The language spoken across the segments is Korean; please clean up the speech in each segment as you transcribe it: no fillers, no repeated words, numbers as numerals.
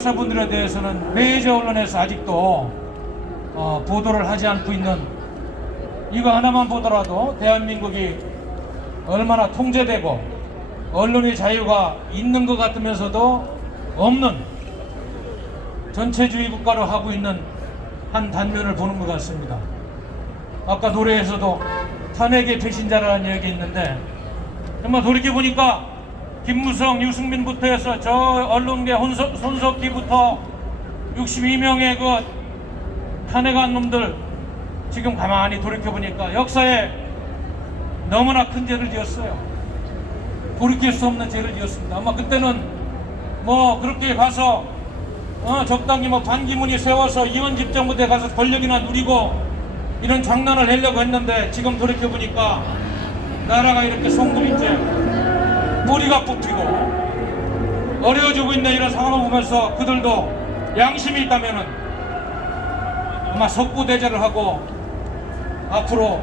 사분들에 대해서는 메이저 언론에서 아직도 보도를 하지 않고 있는 이거 하나만 보더라도 대한민국이 얼마나 통제되고 언론의 자유가 있는 것 같으면서도 없는 전체주의 국가로 하고 있는 한 단면을 보는 것 같습니다. 아까 노래에서도 탄핵의 배신자라는 얘기 있는데 정말 돌이켜보니까 김무성, 유승민부터 해서 저 언론계 손석희부터 62명의 그 탄핵한 놈들 지금 가만히 돌이켜보니까 역사에 너무나 큰 죄를 지었어요. 돌이킬 수 없는 죄를 지었습니다. 아마 그때는 뭐 그렇게 가서 적당히 뭐 반기문이 세워서 이원집정부대 가서 권력이나 누리고 이런 장난을 하려고 했는데 지금 돌이켜보니까 나라가 이렇게 송두리째 머리가 뽑히고 어려워지고 있는 이런 상황을 보면서 그들도 양심이 있다면은 아마 석고대죄를 하고 앞으로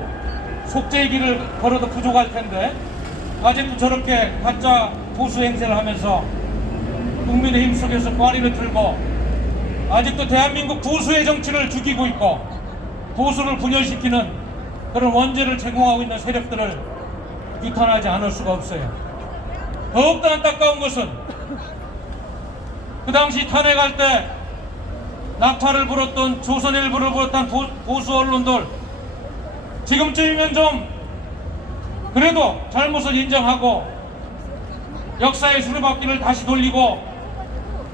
속죄의 길을 걸어도 부족할 텐데 아직도 저렇게 가짜 보수 행세를 하면서 국민의힘 속에서 꽈리를 들고 아직도 대한민국 보수의 정치를 죽이고 있고 보수를 분열시키는 그런 원죄를 제공하고 있는 세력들을 규탄하지 않을 수가 없어요. 더욱더 안타까운 것은 그 당시 탄핵할 때 낙타를 불었던 조선일보를 불었던 보수 언론들 지금쯤이면 좀 그래도 잘못을 인정하고 역사의 수레바퀴를 다시 돌리고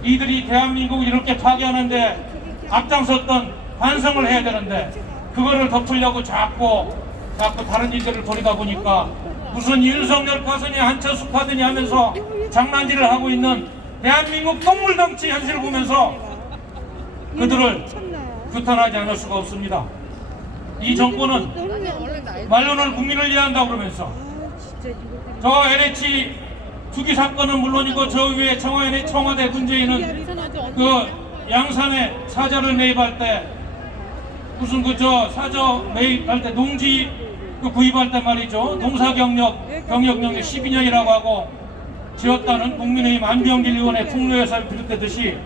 이들이 대한민국을 이렇게 파괴하는데 앞장섰던 반성을 해야 되는데 그거를 덮으려고 자꾸 다른 일들을 벌이다 보니까 무슨 윤석열 파선이 한차숙 하더니 하면서 장난질을 하고 있는 대한민국 똥물덩치 현실을 보면서 그들을 규탄하지 않을 수가 없습니다. 이 정권은 말로는 국민을 이해한다고 그러면서 저 LH 투기 사건은 물론이고 저 위에 청와대 문재인은 그 양산에 사저를 매입할 때 무슨 그저 사저 매입할 때 농지 구입할 때 말이죠. 농사경력령에 12년이라고 하고 지었다는 국민의힘 안병길의원의 풍류회사를 비롯되듯이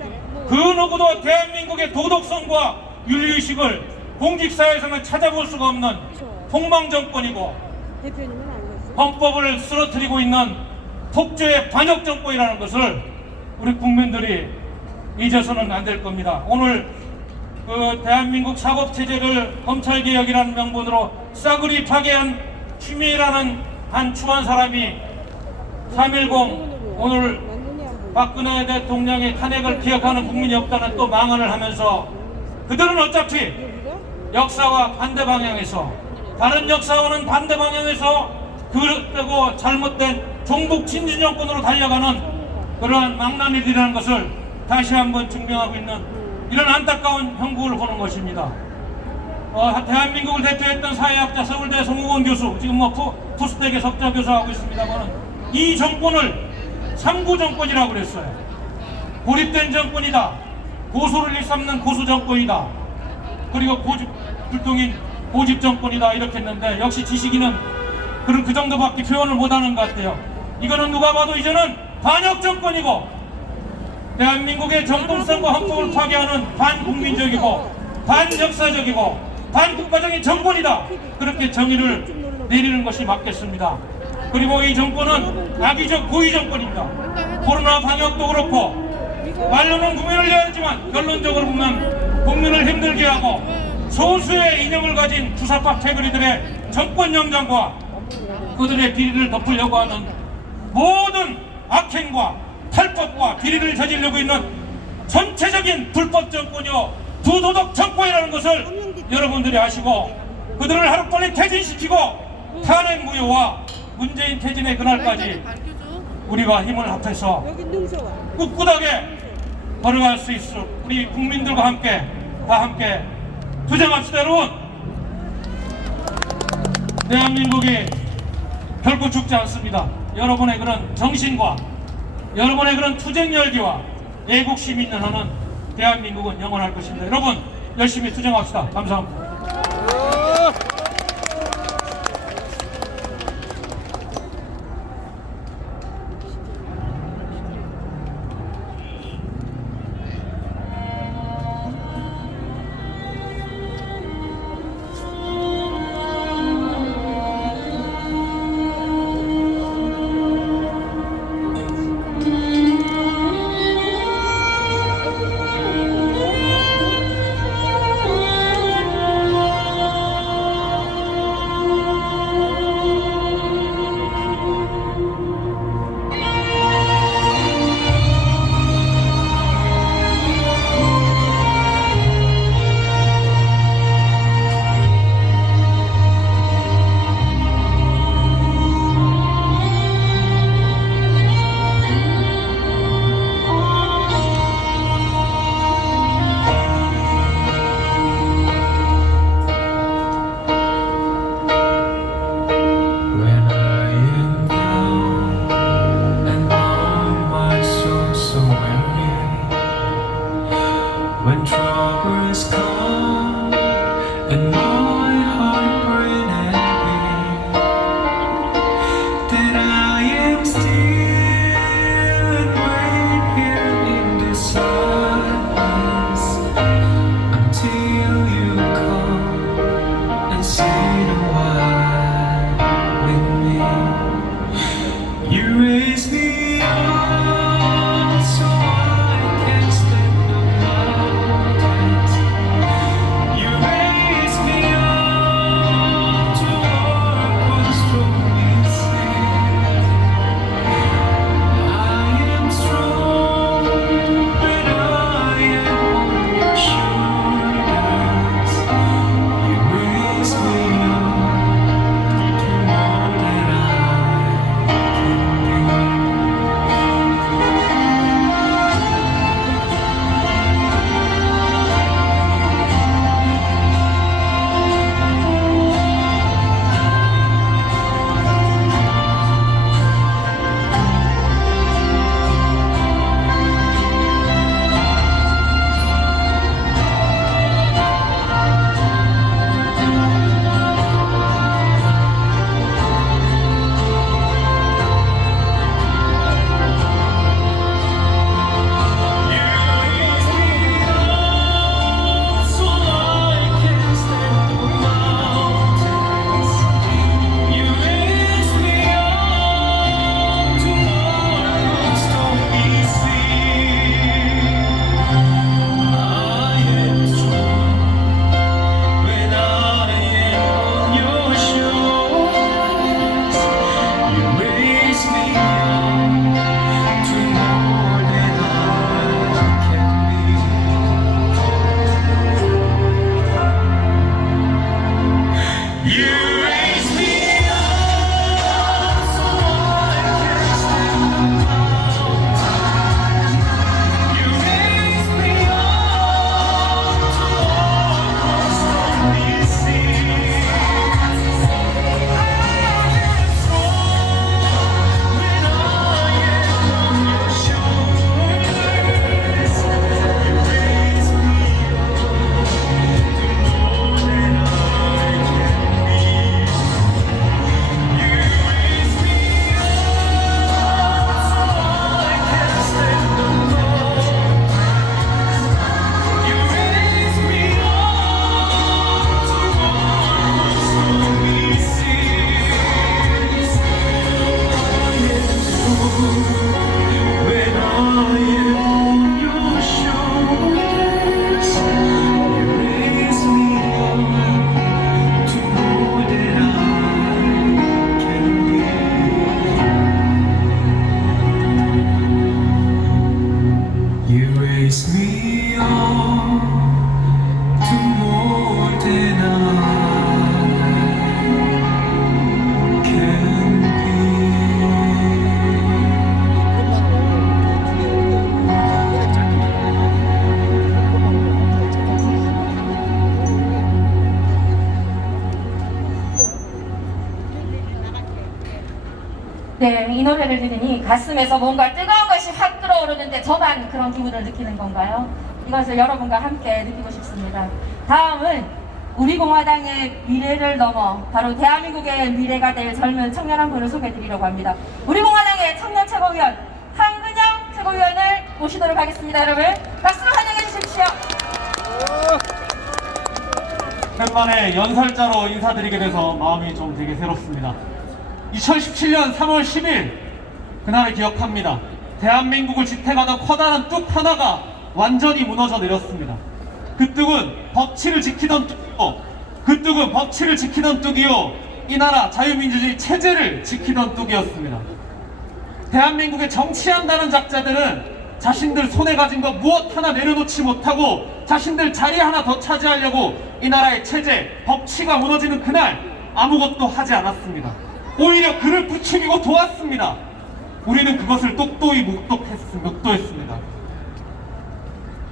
그 누구도 대한민국의 도덕성과 윤리의식을 공직사회에서는 찾아볼 수가 없는 폭망정권이고 헌법을 쓰러뜨리고 있는 폭주의 반역정권이라는 것을 우리 국민들이 잊어서는 안 될 겁니다. 오늘 그 대한민국 사법체제를 검찰개혁이라는 명분으로 싸그리 파괴한 추미애라는 한 추한 사람이 3.10 오늘 박근혜 대통령의 탄핵을 기억하는 국민이 없다는 또 망언을 하면서 그들은 어차피 역사와 반대 방향에서 다른 역사와는 반대 방향에서 그릇되고 잘못된 종북 친주 정권으로 달려가는 그러한 망나니들이라는 것을 다시 한번 증명하고 있는 이런 안타까운 형국을 보는 것입니다. 대한민국을 대표했던 사회학자 서울대 송우원 교수 지금 푸스텍에 석좌 교수하고 있습니다만 이 정권을 삼구 정권이라고 그랬어요. 고립된 정권이다. 고소를 일삼는 고수 정권이다. 그리고 불통인 고집 정권이다 이렇게 했는데 역시 지식인은 그 정도밖에 표현을 못하는 것 같아요. 이거는 누가 봐도 이제는 반역 정권이고 대한민국의 정통성과 헌법을 파괴하는 반국민적이고 반역사적이고 반국가적인 정권이다. 그렇게 정의를 내리는 것이 맞겠습니다. 그리고 이 정권은 악의적 고의 정권입니다. 코로나 방역도 그렇고 말로는 국민을 위하지만 결론적으로 보면 국민을 힘들게 하고 소수의 이념을 가진 주사파 패거리들의 정권 영장과 그들의 비리를 덮으려고 하는 모든 악행과 탈법과 비리를 저지르고 있는 전체적인 불법 정권이요 부도덕 정권이라는 것을 여러분들이 아시고 그들을 하루빨리 퇴진시키고 탄핵 무효와 문재인 퇴진의 그날까지 우리가 힘을 합해서 꿋꿋하게 걸어갈 수 있을 우리 국민들과 함께 다 함께 투쟁합시다. 여러분, 대한민국이 결코 죽지 않습니다. 여러분의 그런 정신과 여러분의 그런 투쟁 열기와 애국심이 있는 한은 대한민국은 영원할 것입니다. 여러분 열심히 투쟁합시다. 감사합니다. when troubles come and my heart burn and weak, that I am still and wait here in the silence until you come and sit a while with me. You raise me up so I can stand the mountains. You raise me up to walk on stormy seas. I am strong when I am on your shoulders. You raise me up to more than I can be. You raise me up to more than I can be. 네, 이 노래를 들으니 가슴에서 뭔가 뜨거운 것이 확 끓어오르는데 저만 그런 기분을 느끼는 건가요? 이것을 여러분과 함께 느끼고 싶습니다. 다음은 우리 공화당의 미래를 넘어 바로 대한민국의 미래가 될 젊은 청년 한 분을 소개해드리려고 합니다. 우리 공화당의 청년 최고위원 한근영 최고위원을 모시도록 하겠습니다. 여러분 박수로 환영해 주십시오. 오랜만에 연설자로 인사드리게 돼서 마음이 좀 되게 새롭습니다. 2017년 3월 10일 그날을 기억합니다. 대한민국을 지탱하던 커다란 뚝 하나가 완전히 무너져 내렸습니다. 그 뚝은 법치를 지키던 뚝이요, 그 뚝은 법치를 지키던 뚝이요, 이 나라 자유민주주의 체제를 지키던 뚝이었습니다. 대한민국에 정치한다는 작자들은 자신들 손에 가진 것 무엇 하나 내려놓지 못하고 자신들 자리 하나 더 차지하려고 이 나라의 체제, 법치가 무너지는 그날 아무것도 하지 않았습니다. 오히려 그를 부추기고 도왔습니다. 우리는 그것을 똑똑히 묵도했습니다.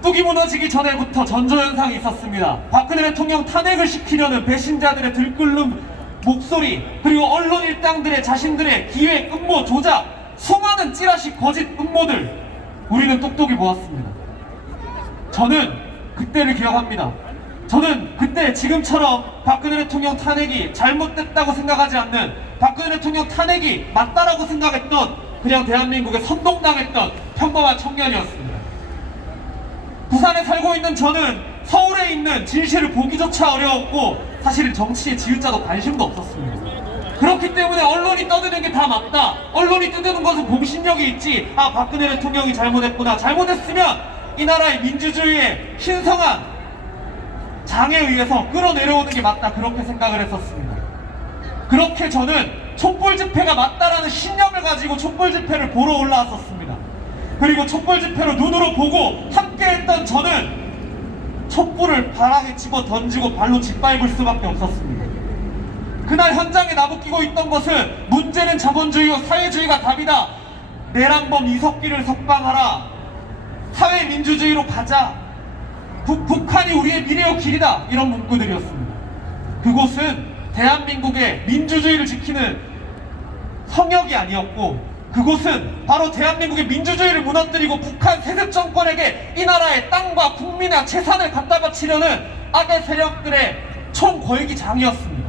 뚝이 무너지기 전에부터 전조현상이 있었습니다. 박근혜 대통령 탄핵을 시키려는 배신자들의 들끓는 목소리, 그리고 언론 일당들의 자신들의 기획, 음모, 조작, 수많은 찌라시 거짓 음모들, 우리는 똑똑히 보았습니다. 저는 그때를 기억합니다. 저는 그때 지금처럼 박근혜 대통령 탄핵이 잘못됐다고 생각하지 않는, 박근혜 대통령 탄핵이 맞다라고 생각했던, 그냥 대한민국에 선동당했던 평범한 청년이었습니다. 부산에 살고 있는 저는 서울에 있는 진실을 보기조차 어려웠고 사실은 정치에 지읒자도 관심도 없었습니다. 그렇기 때문에 언론이 떠드는 게 다 맞다, 언론이 떠드는 것은 공신력이 있지, 아 박근혜 대통령이 잘못했구나, 잘못했으면 이 나라의 민주주의의 신성한 장에 의해서 끌어내려오는 게 맞다, 그렇게 생각을 했었습니다. 그렇게 저는 촛불 집회가 맞다라는 신념을 가지고 촛불 집회를 보러 올라왔었습니다. 그리고 촛불 집회를 눈으로 보고 함께했던 저는 촛불을 바닥에 집어 던지고 발로 짓밟을 수밖에 없었습니다. 그날 현장에 나부끼고 있던 것은 문제는 자본주의요 사회주의가 답이다, 내란범 이석기를 석방하라, 사회민주주의로 가자, 북한이 우리의 미래의 길이다, 이런 문구들이었습니다. 그곳은 대한민국의 민주주의를 지키는 성역이 아니었고, 그곳은 바로 대한민국의 민주주의를 무너뜨리고 북한 세습 정권에게 이 나라의 땅과 국민의 재산을 갖다 바치려는 악의 세력들의 총궐기장이었습니다.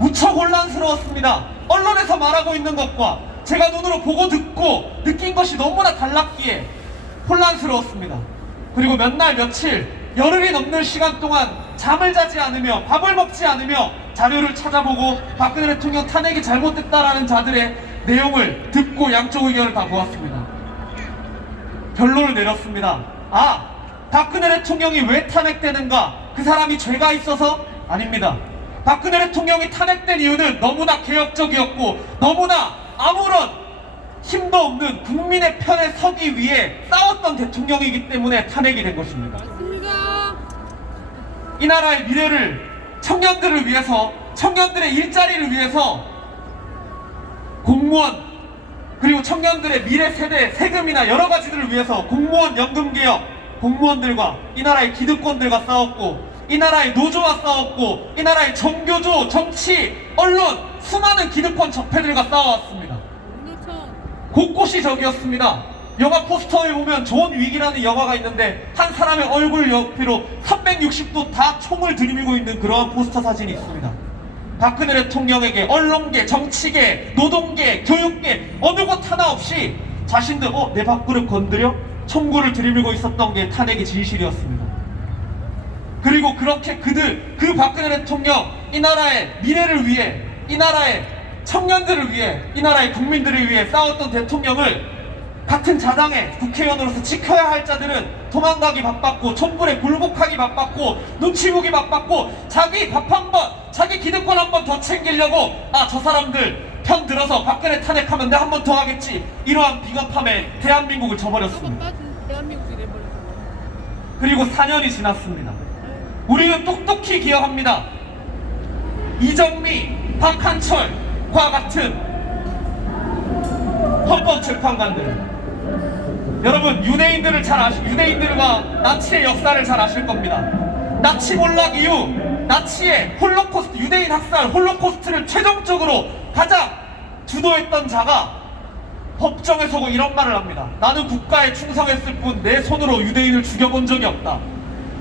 무척 혼란스러웠습니다. 언론에서 말하고 있는 것과 제가 눈으로 보고 듣고 느낀 것이 너무나 달랐기에 혼란스러웠습니다. 그리고 몇 날 며칠 열흘이 넘는 시간 동안 잠을 자지 않으며 밥을 먹지 않으며 자료를 찾아보고 박근혜 대통령 탄핵이 잘못됐다라는 자들의 내용을 듣고 양쪽 의견을 다 보았습니다. 결론을 내렸습니다. 아, 박근혜 대통령이 왜 탄핵되는가? 그 사람이 죄가 있어서? 아닙니다. 박근혜 대통령이 탄핵된 이유는 너무나 개혁적이었고 너무나 아무런 힘도 없는 국민의 편에 서기 위해 싸웠던 대통령이기 때문에 탄핵이 된 것입니다. 맞습니다. 이 나라의 미래를, 청년들을 위해서, 청년들의 일자리를 위해서 공무원, 그리고 청년들의 미래 세대 세금이나 여러 가지들을 위해서 공무원 연금 개혁, 공무원들과 이 나라의 기득권들과 싸웠고, 이 나라의 노조와 싸웠고, 이 나라의 정교조, 정치, 언론, 수많은 기득권 적폐들과 싸워왔습니다. 곳곳이 적이었습니다. 영화 포스터에 보면 존 윅이라는 영화가 있는데 한 사람의 얼굴 옆으로 360도 다 총을 들이밀고 있는 그러한 포스터 사진이 있습니다. 박근혜 대통령에게 언론계, 정치계, 노동계, 교육계 어느 곳 하나 없이 자신들 내 밥그릇 건드려? 총구를 들이밀고 있었던 게 탄핵의 진실이었습니다. 그리고 그렇게 그 박근혜 대통령, 이 나라의 미래를 위해, 이 나라의 청년들을 위해, 이 나라의 국민들을 위해 싸웠던 대통령을 같은 자당의 국회의원으로서 지켜야 할 자들은 도망가기 바빴고 촛불에 굴복하기 바빴고 눈치 보기 바빴고 자기 밥 한 번, 자기 기득권 한 번 더 챙기려고 저 사람들 편 들어서 박근혜 탄핵하면 내가 한 번 더 하겠지, 이러한 비겁함에 대한민국을 져버렸습니다. 대한민국이 돼버렸어. 그리고 4년이 지났습니다. 우리는 똑똑히 기억합니다. 이정미, 박한철과 같은 헌법재판관들, 여러분 유대인들을 유대인들과 나치의 역사를 잘 아실 겁니다. 나치 몰락 이후 나치의 홀로코스트, 유대인 학살, 홀로코스트를 최종적으로 가장 주도했던 자가 법정에 서고 이런 말을 합니다. 나는 국가에 충성했을 뿐 내 손으로 유대인을 죽여본 적이 없다.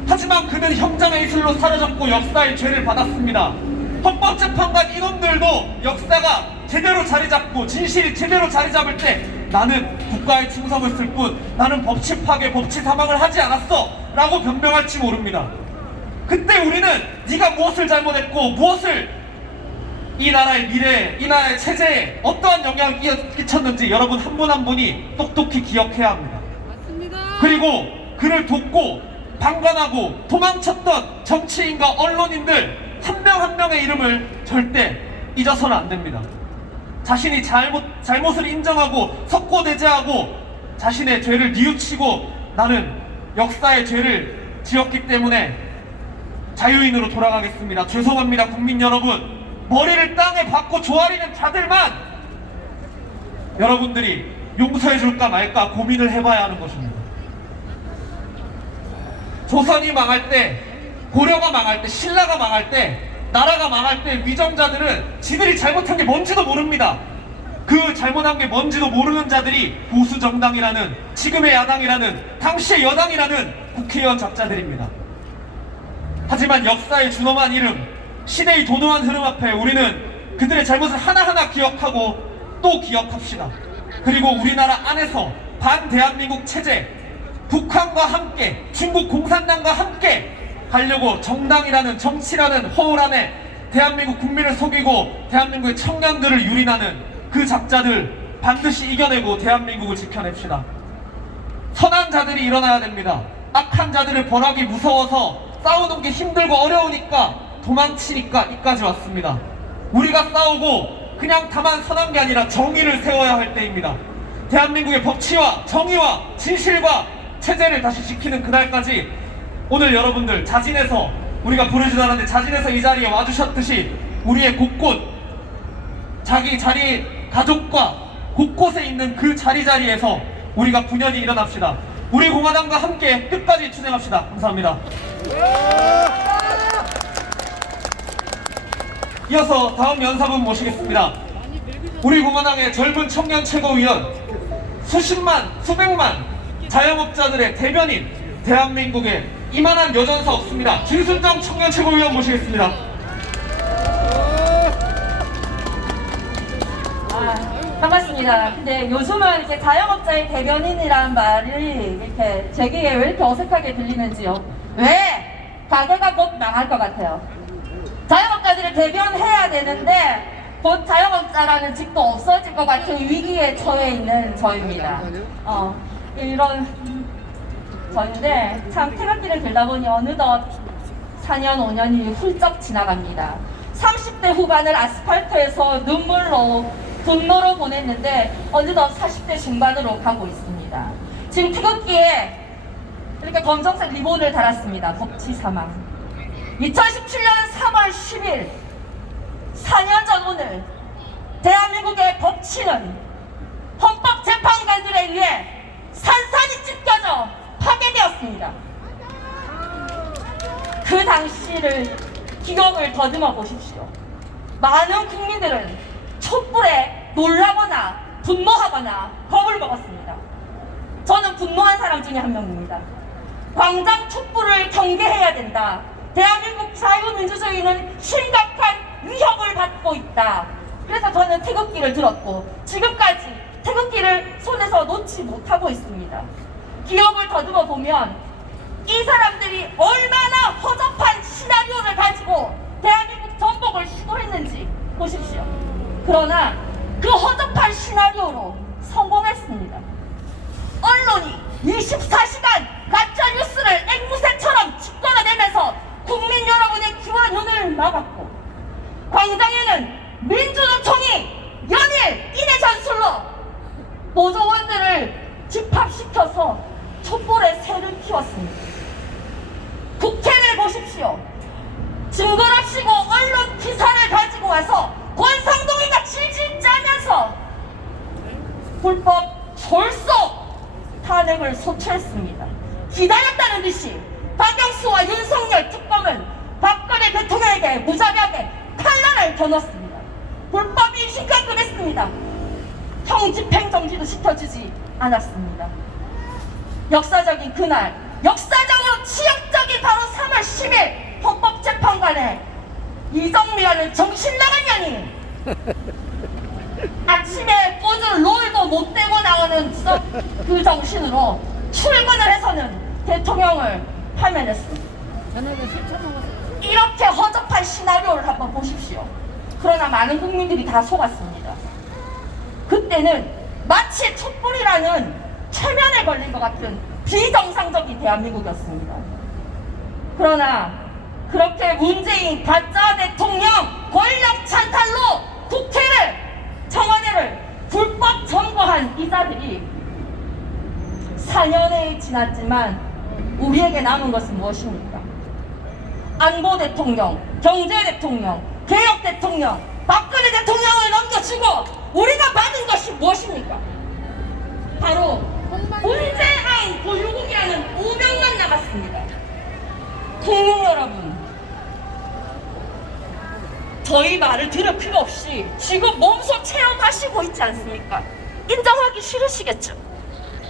하지만 그는 형장의 이슬로 사라졌고 역사의 죄를 받았습니다. 헌법재판관 이놈들도 역사가 제대로 자리 잡고 진실이 제대로 자리 잡을 때 나는 국가에 충성했을 뿐 나는 법치 파괴, 법치 사망을 하지 않았어 라고 변명할지 모릅니다. 그때 우리는 네가 무엇을 잘못했고 무엇을 이 나라의 미래에, 이 나라의 체제에 어떠한 영향을 끼쳤는지 여러분 한 분 한 분이 똑똑히 기억해야 합니다. 맞습니다. 그리고 그를 돕고 방관하고 도망쳤던 정치인과 언론인들 한 명 한 명의 이름을 절대 잊어서는 안 됩니다. 자신이 잘못을 인정하고 석고대죄하고 자신의 죄를 뉘우치고 나는 역사의 죄를 지었기 때문에 자유인으로 돌아가겠습니다. 죄송합니다 국민 여러분, 머리를 땅에 박고 조아리는 자들만 여러분들이 용서해줄까 말까 고민을 해봐야 하는 것입니다. 조선이 망할 때, 고려가 망할 때, 신라가 망할 때, 나라가 망할 때 위정자들은 지들이 잘못한 게 뭔지도 모릅니다. 그 잘못한 게 뭔지도 모르는 자들이 보수 정당이라는, 지금의 야당이라는, 당시의 여당이라는 국회의원 작자들입니다. 하지만 역사의 준엄한 이름, 시대의 도도한 흐름 앞에 우리는 그들의 잘못을 하나하나 기억하고 또 기억합시다. 그리고 우리나라 안에서 반대한민국 체제, 북한과 함께, 중국 공산당과 함께 가려고 정당이라는, 정치라는 허울 안에 대한민국 국민을 속이고 대한민국의 청년들을 유린하는 그 작자들 반드시 이겨내고 대한민국을 지켜냅시다. 선한 자들이 일어나야 됩니다. 악한 자들을 벌하기 무서워서 싸우는 게 힘들고 어려우니까 도망치니까 이까지 왔습니다. 우리가 싸우고 그냥 다만 선한 게 아니라 정의를 세워야 할 때입니다. 대한민국의 법치와 정의와 진실과 체제를 다시 지키는 그날까지 오늘 여러분들 자진해서, 우리가 부르지도 않았는데 자진해서 이 자리에 와주셨듯이 우리의 곳곳, 자기 자리, 가족과 곳곳에 있는 그 자리자리에서 우리가 분연히 일어납시다. 우리 공화당과 함께 끝까지 투쟁합시다. 감사합니다. 이어서 다음 연사분 모시겠습니다. 우리 공화당의 젊은 청년 최고위원, 수십만, 수백만 자영업자들의 대변인, 대한민국에 이만한 여전사 없습니다. 진순정 청년 최고위원 모시겠습니다. 반갑습니다. 근데 요즘은 이렇게 자영업자의 대변인이라는 말이 이렇게 제게 왜 이렇게 어색하게 들리는지요? 왜? 가게가 곧 망할 것 같아요. 자영업자들을 대변해야 되는데 곧 자영업자라는 직도 없어질 것 같은 위기에 처해 있는 저입니다. 이런 저인데 참 태극기를 들다 보니 어느덧 4년, 5년이 훌쩍 지나갑니다. 30대 후반을 아스팔트에서 눈물로, 분노로 보냈는데 어느덧 40대 중반으로 가고 있습니다. 지금 태극기에 이렇게 검정색 리본을 달았습니다. 법치 사망. 2017년 3월 10일 4년 전 오늘 대한민국의 법치는 헌법재판관들에 의해 산산이 찢겨져 파괴되었습니다. 그 당시를 기억을 더듬어 보십시오. 많은 국민들은 촛불에 놀라거나 분노하거나 겁을 먹었습니다. 저는 분노한 사람 중에 한 명입니다. 광장 촛불을 경계해야 된다. 대한민국 자유민주주의는 심각한 위협을 받고 있다. 그래서 저는 태극기를 들었고 지금까지 태극기를 손에서 놓지 못하고 있습니다. 기억을 더듬어 보면 이 사람들이 얼마나 허접한 시나리오를 가지고 대한민국 전복을 시도했는지 보십시오. 그러나 그 허접한 시나리오로 성공했습니다. 언론이 24시간 가짜 뉴스를 앵무새처럼 집어내면서 국민 여러분의 귀와 눈을 막았고, 광장에는 민주노총이 연일 인해 전술로 노조원들을 집합시켜서 촛불에 새를 키웠습니다. 국회를 보십시오. 증거랍시고 언론 기사를 가지고 와서 권성동이가 질질 짜면서 불법 졸속 탄핵을 소추했습니다. 기다렸다는 듯이 박영수와 윤석열 특검은 박근혜 대통령에게 무자비하게 칼날을 겨눴습니다. 불법 인신감금 했습니다. 형집행정지도 시켜주지 않았습니다. 역사적인 그날, 역사적으로 치욕적인 바로 3월 10일 헌법재판관에 이정미라는 정신나간 년이 아침에 꽂은 롤도 못 떼고 나오는 그 정신으로 출근을 해서는 대통령을 파면했습니다. 이렇게 허접한 시나리오를 한번 보십시오. 그러나 많은 국민들이 다 속았습니다. 그때는 마치 촛불이라는 최면에 걸린 것 같은 비정상적인 대한민국이었습니다. 그러나 그렇게 문재인 가짜 대통령 권력 찬탈로 국회를, 청와대를 불법 점거한 이자들이 4년이 지났지만 우리에게 남은 것은 무엇입니까? 안보 대통령, 경제 대통령, 개혁 대통령, 박근혜 대통령을 넘겨주고 우리가 받은 것이 무엇입니까? 바로 문재인 보유국이라는 오명만 남았습니다. 국민 여러분, 저희 말을 들을 필요 없이 지금 몸소 체험하시고 있지 않습니까? 인정하기 싫으시겠죠.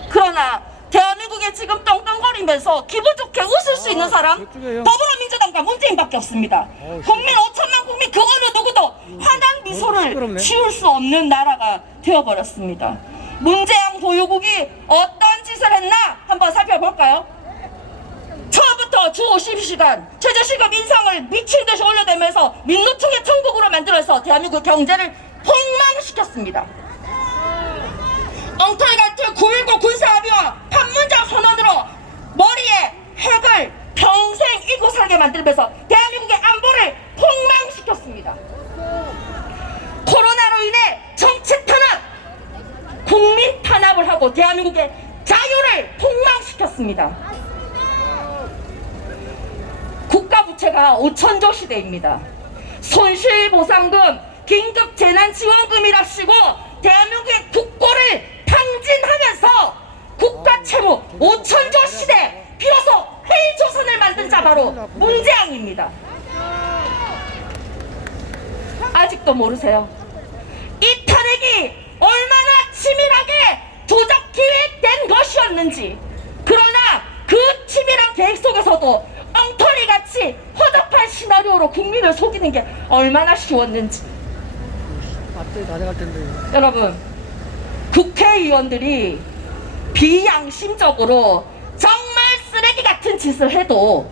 그러나 대한민국에 지금 떵떵거리면서 기분 좋게 웃을 수 있는 사람 더불어민주당과 문재인밖에 없습니다. 국민 5천만 국민 그 어느 누구도 환한 미소를 지울 수 없는 나라가 되어버렸습니다. 문재양 보유국이 어떤 짓을 했나 한번 살펴볼까요? 처음부터 주 50시간 최저시급 인상을 미친 듯이 올려대면서 민노총의 천국으로 만들어서 대한민국 경제를 폭망시켰습니다. 엉터리 같은 9.19 군사합의와 판문점 선언으로 머리에 핵을 평생 잊고 살게 만들면서 대한민국의 안보를 폭망시켰습니다. 코로나로 인해 정치 탄압, 국민 탄압을 하고 대한민국의 자유를 폭망시켰습니다. 국가 부채가 5천조 시대입니다. 손실보상금, 긴급재난지원금이랍시고 대한민국의 국고를 탕진하면서 국가 채무 5천조 시대 비로소 회의조선을 만든 자 바로 문재양입니다. 아직도 모르세요? 이 탄핵이 얼마나 치밀하게 조작 기획된 것이었는지, 그러나 그 치밀한 계획 속에서도 엉터리같이 허접한 시나리오로 국민을 속이는 게 얼마나 쉬웠는지. 여러분, 국회의원들이 비양심적으로 정말 쓰레기 같은 짓을 해도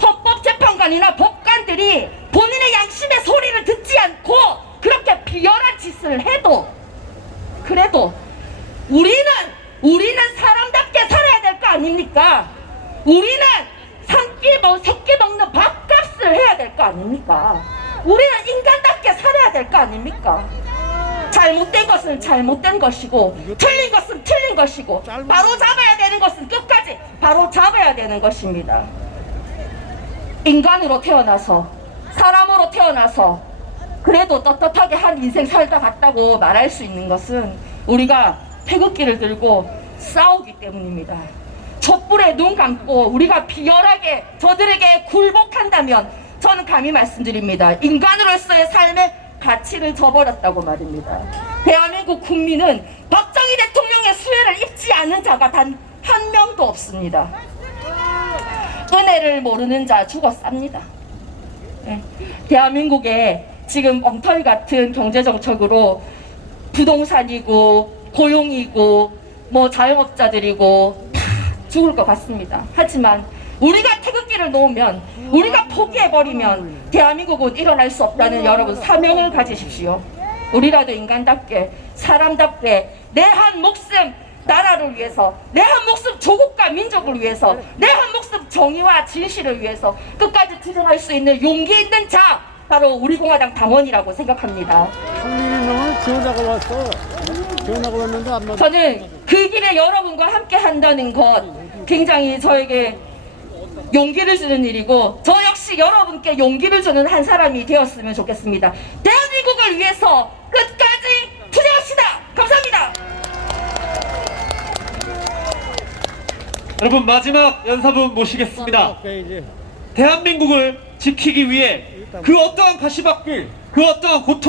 헌법재판관이나 법관들이 본인의 양심의 소리를 듣지 않고 그렇게 비열한 짓을 해도, 그래도 우리는 사람답게 살아야 될 거 아닙니까? 우리는 새끼 먹는 밥값을 해야 될 거 아닙니까? 우리는 인간답게 살아야 될 거 아닙니까? 잘못된 것은 잘못된 것이고 틀린 것은 틀린 것이고 바로 잡아야 되는 것은 끝까지 바로 잡아야 되는 것입니다. 인간으로 태어나서, 사람으로 태어나서 그래도 떳떳하게 한 인생 살다 갔다고 말할 수 있는 것은 우리가 태극기를 들고 싸우기 때문입니다. 촛불에 눈 감고 우리가 비열하게 저들에게 굴복한다면 저는 감히 말씀드립니다. 인간으로서의 삶의 가치를 저버렸다고 말입니다. 대한민국 국민은 박정희 대통령의 수혜를 입지 않은 자가 단 한 명도 없습니다. 은혜를 모르는 자 죽어 쌉니다. 대한민국에 지금 엉터리 같은 경제정책으로 부동산이고 고용이고 뭐 자영업자들이고 다 죽을 것 같습니다. 하지만 우리가 태극기를 놓으면, 우리가 포기해버리면 대한민국은 일어날 수 없다는 여러분 사명을 가지십시오. 우리라도 인간답게, 사람답게 내 한 목숨 나라를 위해서, 내 한 목숨 조국과 민족을 위해서, 내 한 목숨 정의와 진실을 위해서 끝까지 투쟁할 수 있는 용기 있는 자, 바로 우리공화당 당원이라고 생각합니다. 국민의힘은 전화가 왔어. 전화가 왔는데 안 받아. 저는 그 길에 여러분과 함께 한다는 것 굉장히 저에게 용기를 주는 일이고, 저 역시 여러분께 용기를 주는 한 사람이 되었으면 좋겠습니다. 대한민국을 위해서 끝까지 투쟁합시다. 감사합니다. 여러분, 마지막 연사분 모시겠습니다. 대한민국을 지키기 위해 그 어떠한 가시밭길, 그 어떠한 고통